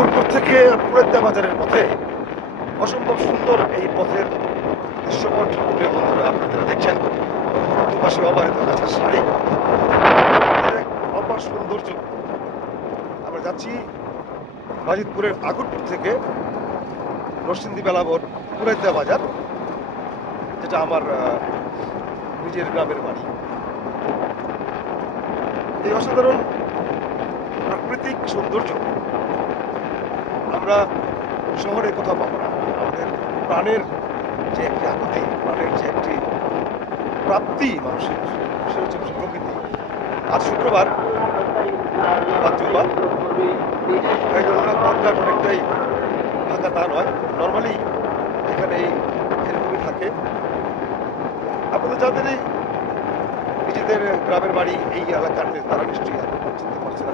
ঠাকুরপুর থেকে পুরেদ্দা বাজারের পথে। অসম্ভব সুন্দর এই পথের দৃশ্যপট, প্রিয় বন্ধুরা, আপনারা দেখছেন। দুপাশে অবারিত গাছের শাড়ি। অপার সৌন্দর্য। আমরা যাচ্ছি বাজিতপুরের আগরপুর থেকে নরসিংদী বেলাবর পুরাইদ্দা বাজার যেটা আমার নিজের গ্রামের বাড়ি। এই অসাধারণ প্রাকৃতিক সৌন্দর্য। আমরা শহরে কোথাও পাবো না আমাদের প্রাণের যে একটি আকুতি, প্রাণের যে একটি প্রাপ্তি মানুষের সে হচ্ছে প্রকৃতি। আজ শুক্রবার পথঘাট অনেকটাই ফাঁকা তা নয়। নর্মালি এখানে এরকমই থাকে। আপনাদের যাদের এই নিজেদের গ্রামের বাড়ি এই এলাকাতে, তারা নিশ্চয়ই চিনতে পারছে না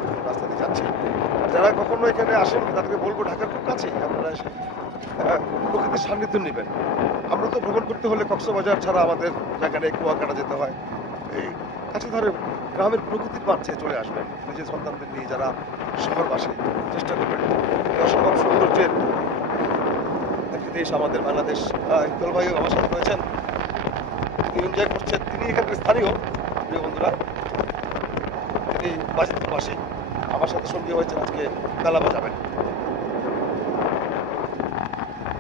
দিয়ে যাচ্ছে। যারা কখনো এখানে আসেন, তাদেরকে বলব ঢাকার খুব কাছে আপনারা এসে প্রকৃতির সান্নিধ্য নেবেন। আমরা তো ভ্রমণ করতে হলে কক্সবাজার ছাড়া আমাদের যেখানে কুয়াকাটা যেতে হয়, এই কাছে ধরে গ্রামের প্রকৃতির মাঝে চলে আসবেন। নিজের সন্তানদের নিয়ে যারা শহরবাসী চেষ্টা করবেন। অসম্ভব সৌন্দর্যের একটি দেশ আমাদের বাংলাদেশ। ইকবাল ভাইও আমার সাথে রয়েছেন। তিনি এনজয় করছেন। তিনি এখানকার স্থানীয়। প্রিয় বন্ধুরা, তিনি বাজিতপুরবাসী আমার সাথে সঙ্গী হয়েছেন আজকে মেলা বাজাবেন।